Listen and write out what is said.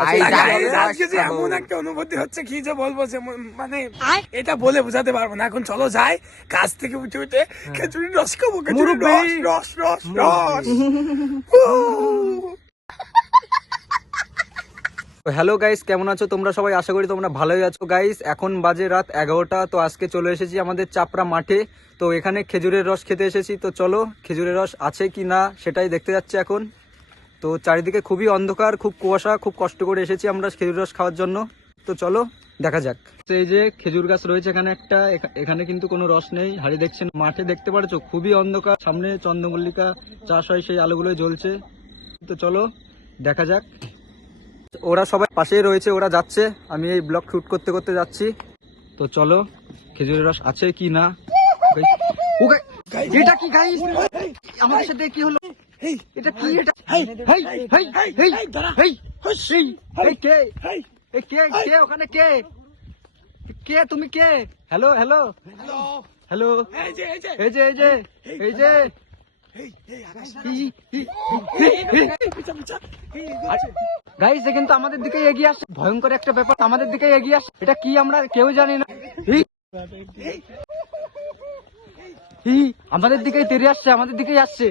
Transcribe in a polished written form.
আজকে যে এমন একটা অনুভূতি হচ্ছে কি যে বলবো, যে মানে এটা বলে বোঝাতে পারবো না। এখন চলো যাই, কাছ থেকে উঠে উঠে খেজুরির রস খাবো, খেজুরির রস রস রস রস। হ্যালো গাইস, কেমন আছো তোমরা সবাই? আশা করি তোমরা ভালোই আছো গাইস। এখন বাজে রাত 11টা। তো আজকে চলে এসেছি আমাদের চাপড়া মাঠে। তো এখানে খেজুরের রস খেতে এসেছি। তো চলো খেজুরের রস আছে কি না সেটাই দেখতে যাচ্ছি এখন। তো চারিদিকে খুবই অন্ধকার, খুব কুয়াশা, খুব কষ্ট করে এসেছি আমরা খেজুর রস খাওয়ার জন্য। তো চলো দেখা যাক। তো এই যে খেজুর গাছ রয়েছে এখানে একটা, এখানে কিন্তু কোনো রস নেই। হাড়ি দেখছেন, মাঠে দেখতে পারছো খুবই অন্ধকার। সামনে চন্দ্রমল্লিকা চাষ হয়, সেই আলোগুলোই জ্বলছে। তো চলো দেখা যাক। ওরা সবাই পাশেই রয়েছে, ওরা যাচ্ছে, আমি এই ব্লগ শুট করতে করতে যাচ্ছি। তো চলো খেজুরের রস আছে কি না। এটা কি গাইস, আমাদের সাথে কি হলো? এটা কি? এটা কে ওখানে? কে কে তুমি? কে? Hello hello hello. এই যে এই যে এই যে গাইস, কিন্তু আমাদের দিকে এগিয়ে আসছে। ভয়ঙ্কর একটা ব্যাপার, আমাদের দিকে এগিয়ে আসছে। এটা কি আমরা কেউ জানি না। আমাদের দিকেই তেড়ে আসছে, আমাদের দিকেই আসছে।